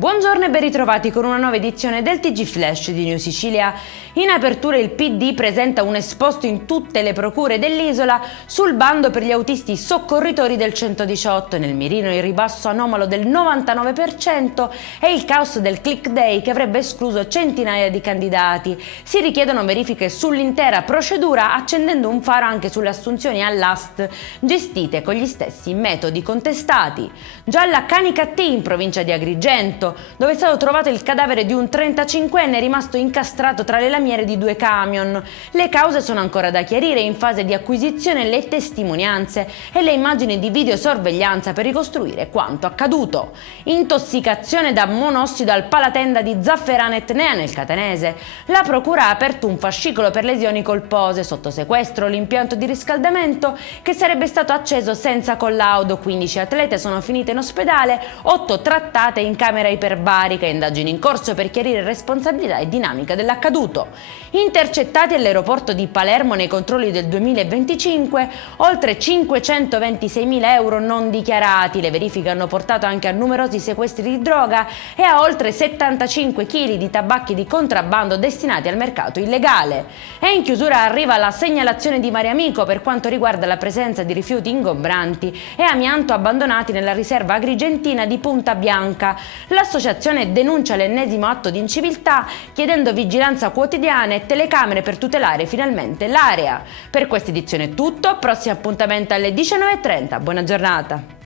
Buongiorno e ben ritrovati con una nuova edizione del TG Flash di New Sicilia. In apertura il PD presenta un esposto in tutte le procure dell'isola sul bando per gli autisti soccorritori del 118. Nel mirino il ribasso anomalo del 99% e il caos del click day che avrebbe escluso centinaia di candidati. Si richiedono verifiche sull'intera procedura, accendendo un faro anche sulle assunzioni all'AST gestite con gli stessi metodi contestati. Già alla Canicattì, in provincia di Agrigento, dove è stato trovato il cadavere di un 35enne rimasto incastrato tra le lamiere di 2 camion. Le cause sono ancora da chiarire, in fase di acquisizione le testimonianze e le immagini di videosorveglianza per ricostruire quanto accaduto. Intossicazione da monossido al Palatenda di Zafferana Etnea nel Catanese. La procura ha aperto un fascicolo per lesioni colpose, sotto sequestro l'impianto di riscaldamento che sarebbe stato acceso senza collaudo. 15 atlete sono finite in ospedale, 8 trattate in camera iperbarica, indagini in corso per chiarire responsabilità e dinamica dell'accaduto. Intercettati all'aeroporto di Palermo nei controlli del 2025 oltre 526.000 euro non dichiarati. Le verifiche hanno portato anche a numerosi sequestri di droga e a oltre 75 kg di tabacchi di contrabbando destinati al mercato illegale. E in chiusura arriva la segnalazione di Mariamico per quanto riguarda la presenza di rifiuti ingombranti e amianto abbandonati nella riserva agrigentina di Punta Bianca. L'associazione denuncia l'ennesimo atto di inciviltà, chiedendo vigilanza quotidiana e telecamere per tutelare finalmente l'area. Per questa edizione è tutto, prossimo appuntamento alle 19:30. Buona giornata.